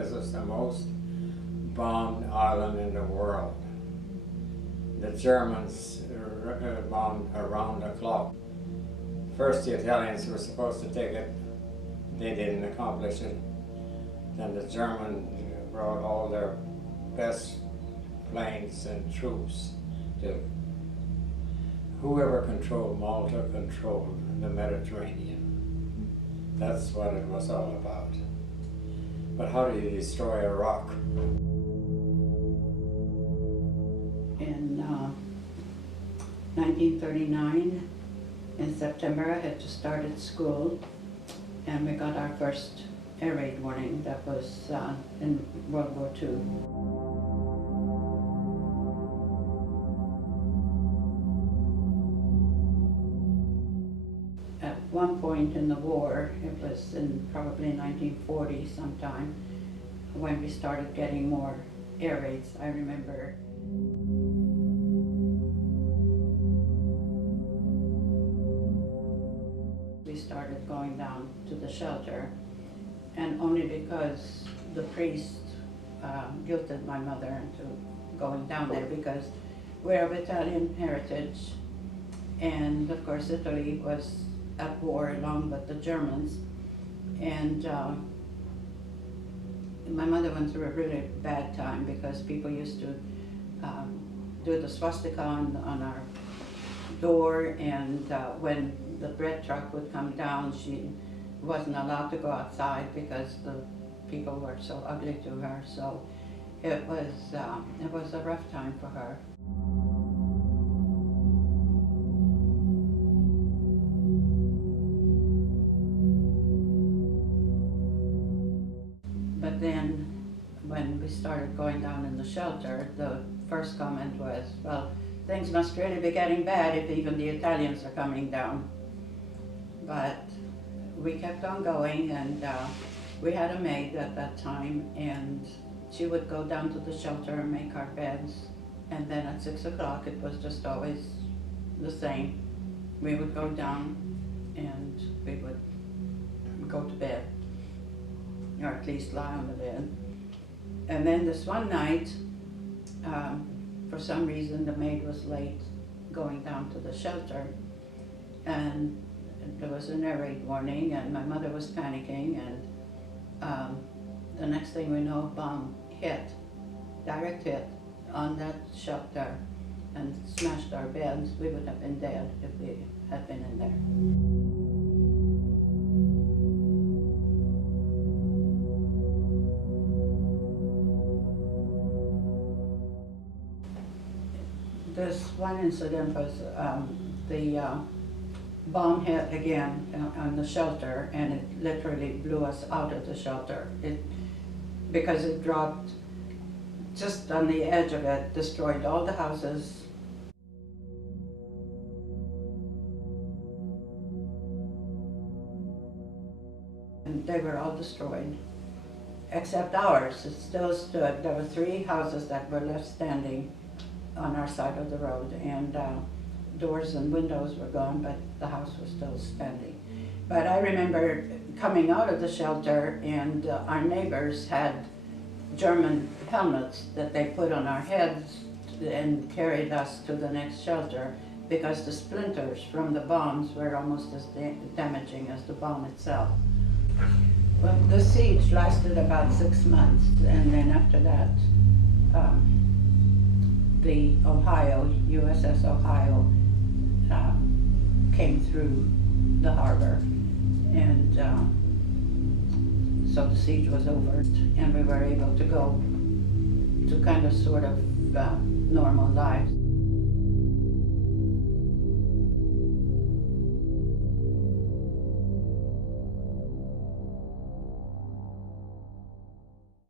This is the most bombed island in the world. The Germans bombed around the clock. First the Italians were supposed to take it, they didn't accomplish it. Then the Germans brought all their best planes and troops to whoever controlled Malta controlled the Mediterranean. That's what it was all about. But how do you destroy a rock? In 1939, in September, I had just started school, and we got our first air raid warning. That was in World War II. At one point in the war, it was in probably 1940 sometime, when we started getting more air raids. I remember we started going down to the shelter, and only because the priest guilted my mother into going down there, because we're of Italian heritage, and of course Italy was at war along with the Germans, and my mother went through a really bad time because people used to do the swastika on our door, and when the bread truck would come down, she wasn't allowed to go outside because the people were so ugly to her. So it was a rough time for her. But then, when we started going down in the shelter, the first comment was, well, things must really be getting bad if even the Italians are coming down. But we kept on going, and we had a maid at that time, and she would go down to the shelter and make our beds. And then at 6 o'clock, it was just always the same. We would go down and we would go to bed, or at least lie on the bed. And then this one night, for some reason, the maid was late going down to the shelter, and there was an air raid warning, and my mother was panicking, and the next thing we know, a bomb hit, direct hit, on that shelter and smashed our beds. We would have been dead if we had been in there. This one incident was the bomb hit again on the shelter, and it literally blew us out of the shelter. Because it dropped just on the edge of it, destroyed all the houses. And they were all destroyed, except ours. It still stood. There were 3 houses that were left standing on our side of the road, and doors and windows were gone, but the house was still standing. But I remember coming out of the shelter, and our neighbors had German helmets that they put on our heads and carried us to the next shelter, because the splinters from the bombs were almost as damaging as the bomb itself. Well, the siege lasted about 6 months, and then after that, the USS Ohio, came through the harbor, and so the siege was over, and we were able to go to kind of sort of normal lives.